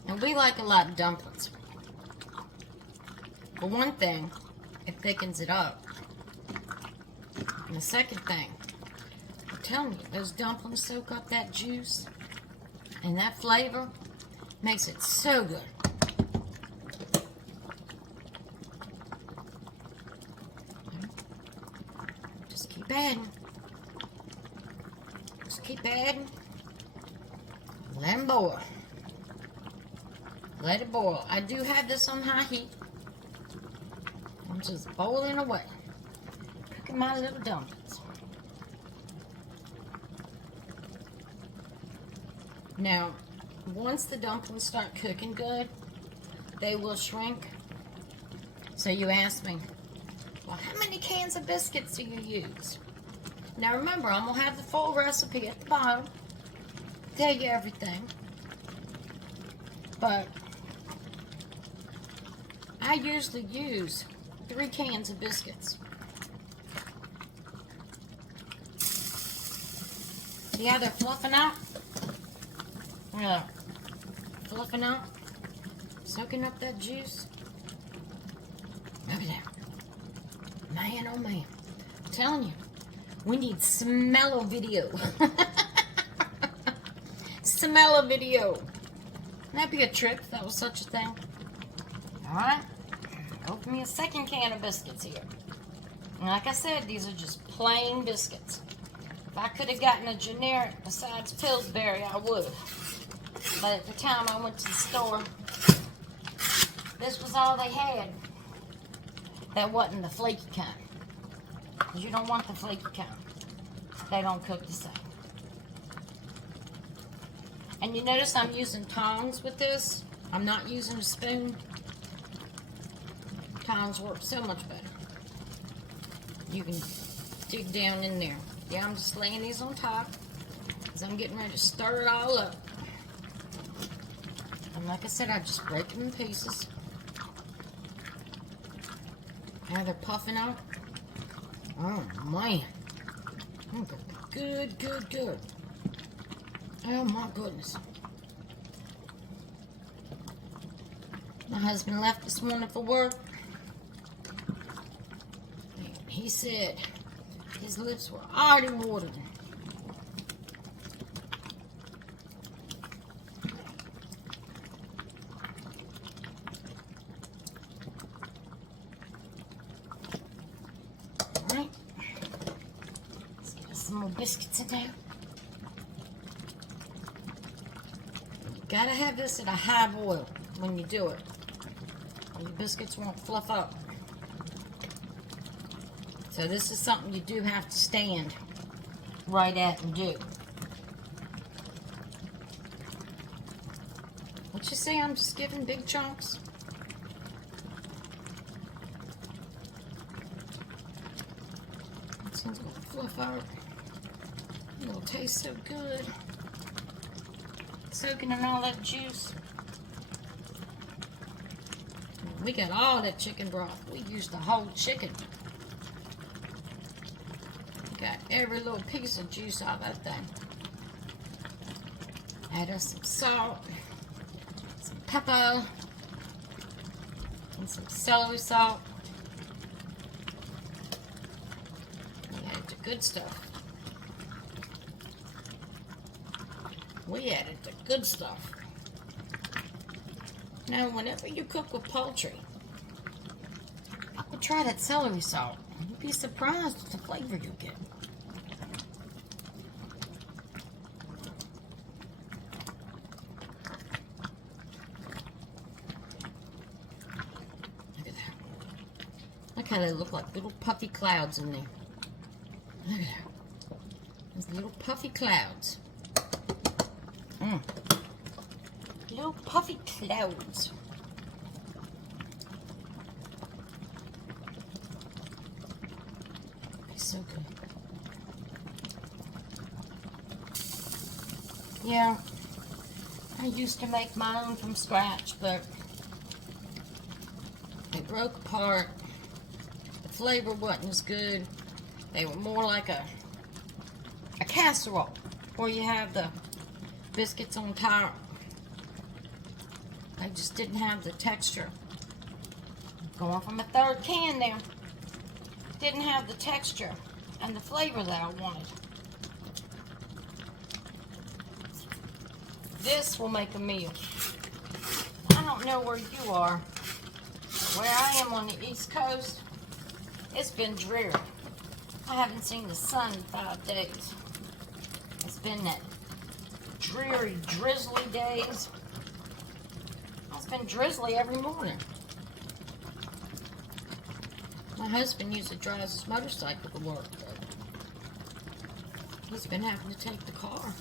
And we like a lot of dumplings. For one thing, it thickens it up. And the second thing, I'm telling you, those dumplings soak up that juice. And that flavor makes it so good. Just keep adding. Just keep adding. Let them boil. Let it boil. I do have this on high heat. I'm just boiling away. Cooking my little dumplings. Now, once the dumplings start cooking good, they will shrink. So you ask me, well, how many cans of biscuits do you use? Now remember, I'm going to have the full recipe at the bottom. Tell you everything. But I usually use 3 cans of biscuits. See how they're fluffing out? Yeah. Fluffing out. Soaking up that juice. Look at that. Man, oh man. I'm telling you, we need smell-o-video. Smell-o-video. That'd be a trick if that was such a thing. Alright. Open me a second can of biscuits here. And like I said, these are just plain biscuits. If I could have gotten a generic besides Pillsbury, I would have. But at the time I went to the store, this was all they had. That wasn't the flaky kind. Because you don't want the flaky kind. They don't cook the same. And you notice I'm using tongs with this. I'm not using a spoon. Tongs work so much better. You can dig down in there. Yeah, I'm just laying these on top because I'm getting ready to stir it all up. And like I said, I just break them in pieces. Now they're puffing out. Oh man. Good, good, good. Oh my goodness. My husband left this morning for work. And he said his lips were already watered. Alright. Let's get some more biscuits in there. Gotta have this at a high boil when you do it. Or your biscuits won't fluff up. So this is something you do have to stand right at and do. What you see, I'm just giving big chunks. This one's gonna fluff out. It'll taste so good. Soaking in all that juice. We got all that chicken broth. We used the whole chicken. Got every little piece of juice out of that thing. Add us some salt, some pepper, and some celery salt. We added the good stuff. We added the good stuff. Now, whenever you cook with poultry, I would try that celery salt. You'd be surprised at the flavor you get. Look at that. Look how they look like little puffy clouds in there. Look at that. There's little puffy clouds. Little puffy clouds. It's so good. Yeah, I used to make my own from scratch, but they broke apart. The flavor wasn't as good. They were more like a casserole where you have the biscuits on top. They just didn't have the texture. Going from a third can now. Didn't have the texture and the flavor that I wanted. This will make a meal. I don't know where you are. Where I am on the East Coast, it's been dreary. I haven't seen the sun in 5 days. It's been that dreary, drizzly days. It's been drizzly every morning. My husband usually drives his motorcycle to work, but he's been having to take the car.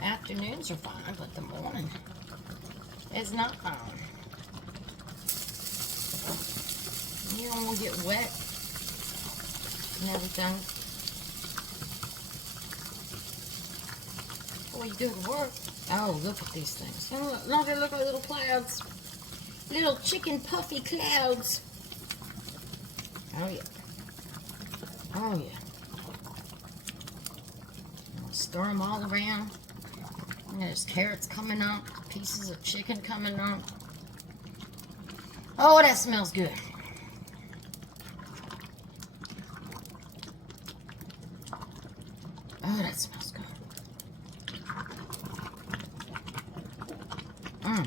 Afternoons are fine, but the morning is not fine. You don't want to get wet and everything before you do the work. Oh, look at these things. Don't they look like little clouds? Little chicken puffy clouds. Oh, yeah. Oh, yeah. I'll stir them all around. And there's carrots coming up. Pieces of chicken coming up. Oh, that smells good. Oh, that smells good. I'm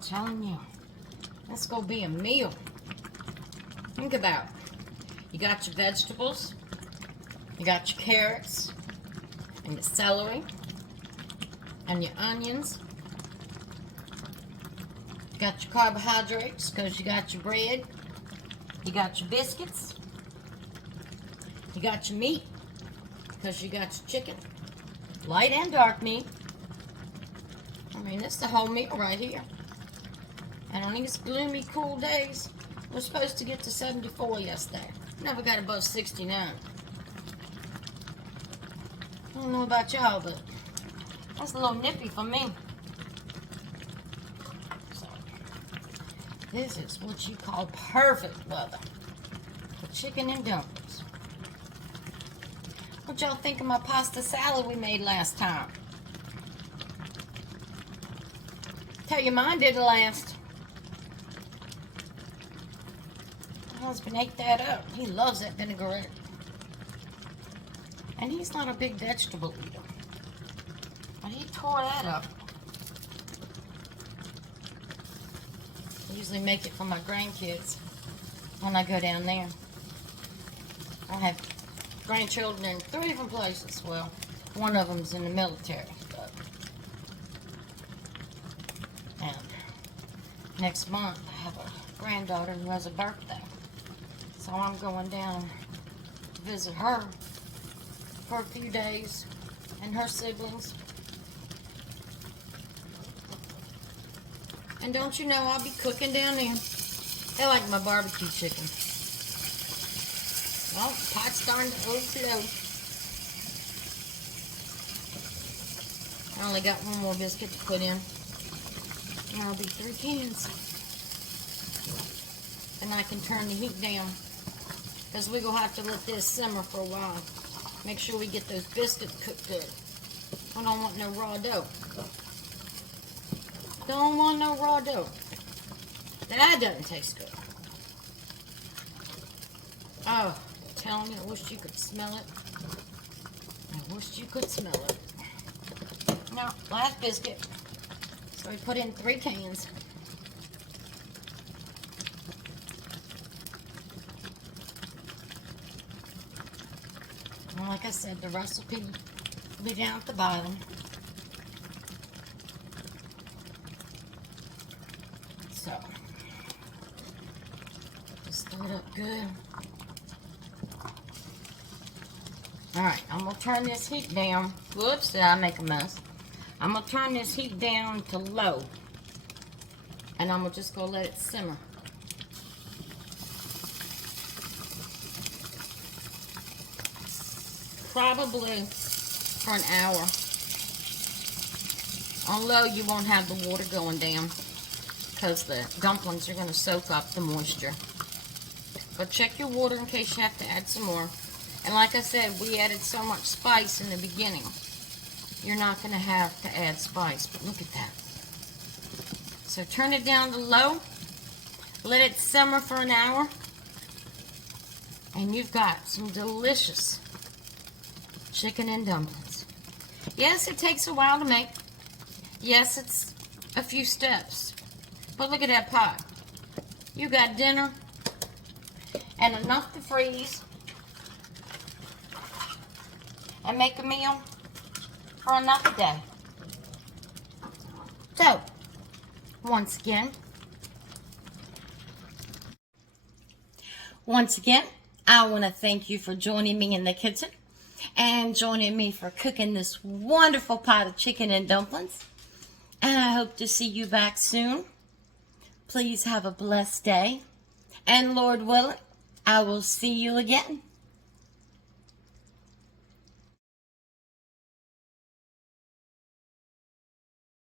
telling you, that's gonna be a meal. Think about it. You got your vegetables, you got your carrots, and your celery, and your onions. You got your carbohydrates because you got your bread, you got your biscuits, you got your meat because you got your chicken, light and dark meat. I mean, it's the whole meal right here. And on these gloomy, cool days, we're supposed to get to 74 yesterday. Never got above 69. I don't know about y'all, but that's a little nippy for me. So, this is what you call perfect weather for chicken and dumplings. What y'all think of my pasta salad we made last time? Tell you mine did last. My husband ate that up. He loves that vinaigrette. And he's not a big vegetable eater. But he tore that up. I usually make it for my grandkids when I go down there. I have grandchildren in 3 different places. Well, one of them's in the military. But, and next month I have a granddaughter who has a birthday. So I'm going down to visit her for a few days and her siblings. And don't you know, I'll be cooking down there. They like my barbecue chicken. Well, pot's starting to overflow. I only got one more biscuit to put in. And that'll be 3 cans. And I can turn the heat down. Because we're going to have to let this simmer for a while. Make sure we get those biscuits cooked good. I don't want no raw dough. Don't want no raw dough. That doesn't taste good. Oh, I'm telling you, I wish you could smell it. I wish you could smell it. No, last biscuit. So we put in 3 cans. And like I said, the recipe will be down at the bottom. So, just stir it up good. Alright, I'm going to turn this heat down. Whoops, did I make a mess? I'm going to turn this heat down to low. And I'm just going to let it simmer. Probably for an hour. On low, you won't have the water going down because the dumplings are going to soak up the moisture. But check your water in case you have to add some more. And like I said, we added so much spice in the beginning. You're not going to have to add spice, but look at that. So turn it down to low. Let it simmer for an hour. And you've got some delicious chicken and dumplings. Yes, it takes a while to make. Yes, it's a few steps. But look at that pot. You got dinner and enough to freeze and make a meal for another day. So, once again, I want to thank you for joining me in the kitchen and joining me for cooking this wonderful pot of chicken and dumplings. And I hope to see you back soon. Please have a blessed day. And Lord willing, I will see you again.